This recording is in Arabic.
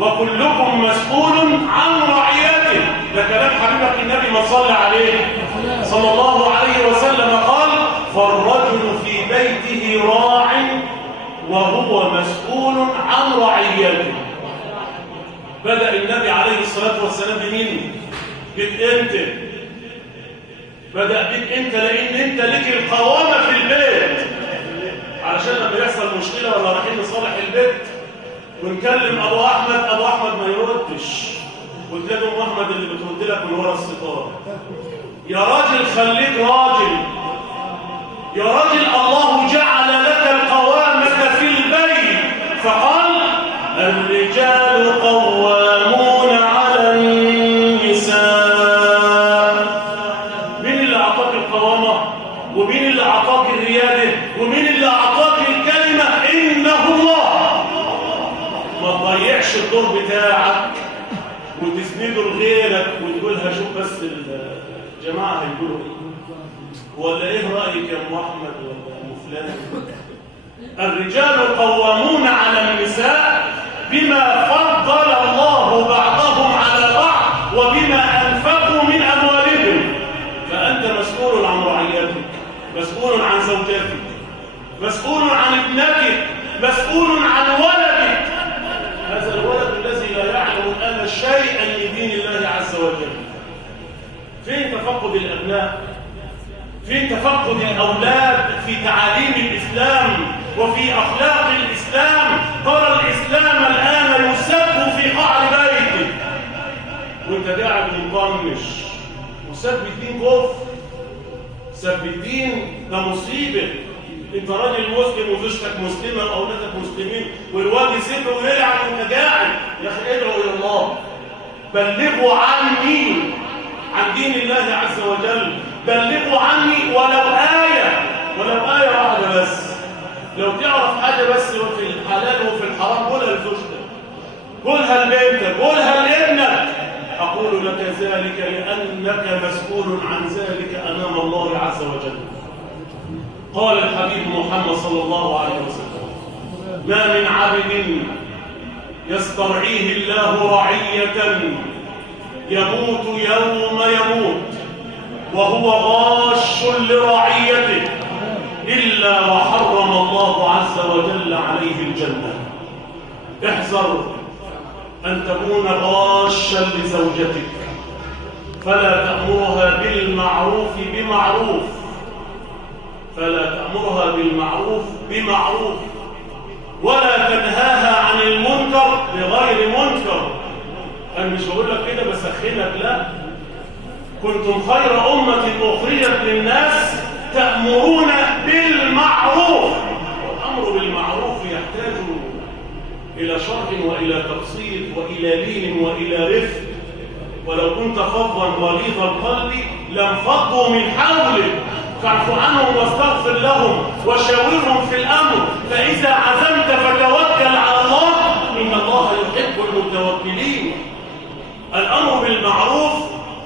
وكلكم مسؤول عن رعيته. ده كلام حبيبك النبي ما صلى عليه صلى الله عليه وسلم، قال فالرجل في بيته راع وهو مسؤول عن رعيته. بدأ النبي عليه الصلاة والسلام بمين؟ بك انت. بدأ بك انت، لان انت لك القوامة في البيت، علشان لما يحصل مشكلة ولا رايحين نصالح البيت ونكلم ابو احمد ما يردش، وتلاقي ام احمد اللي بترد لك من ورا الستار. يا راجل خليك راجل، يا راجل الله جعل لك القوامة في البيت، فقال الرجال قوامون على النساء. مين اللي اعطاك القوامة؟ ومين اللي اعطاك الريادة؟ ومين اللي اعطاك الكلمة؟ انه الله. ما تضيعش الدور بتاعك وتسنده لغيرك وتقولها شوف بس الجماعة هيقولوا ايه، ولا ايه رأيك يا ام احمد ولا ام فلان. الرجال قوامون على النساء بما فضل الله بعضهم على بعض وبما انفقوا من اموالهم. فانت مسؤول عن رعيتك، مسؤول عن زوجتك، مسؤول عن ابنتك، مسؤول عن ولدك. هذا الولد الذي لا يعلم الآن شيئا لدين الله عز وجل. فين تفقد الأبناء؟ فين تفقد الأولاد في تعاليم الإسلام وفي أخلاق الإسلام؟ ترى الإسلام الآن يسب في قعر بيتك وانت قاعد مطنش، وسب الدين كفر. سب الدين ده مصيبة. انت راجل مسلم وزوجتك مسلمة واولادك مسلمين والواد يسب ويلعن وانت قاعد. يا اخي ادعوا الى الله، بلغوا عني عن دين الله عز وجل، بلغوا عني ولو آية واحدة بس. لو تعرف حاجة بس في الحلال وفي الحرام قولها لزوجتك، قولها لبنتك، قولها لابنك. أقول لك ذلك لأنك مسؤول عن ذلك أمام الله عز وجل. قال الحبيب محمد صلى الله عليه وسلم ما من عبد يسترعيه الله رعية يموت يوم يموت وهو غاش لرعيته إلا وحرم الله عز وجل عليه الجنة. احذر أن تكون غاشا لزوجتك، فلا تأمرها بالمعروف بمعروف، فلا تأمرها بالمعروف بمعروف، ولا تنهاها عن المنكر بغير منكر. أنا مش بقول لك كده بسخنك، لا. كنتم خير أمة أخرجت للناس تأمرون بالمعروف. والأمر بالمعروف يحتاج إلى شرح وإلى تبسيط وإلى لين وإلى رفق. ولو كنت فظا غليظ القلب لانفضوا من حولك فاعف عنهم واستغفر لهم وشاورهم في الأمر، فإذا عزمت فتوكل على الله إن الله يحب المتوكلين. الأمر بالمعروف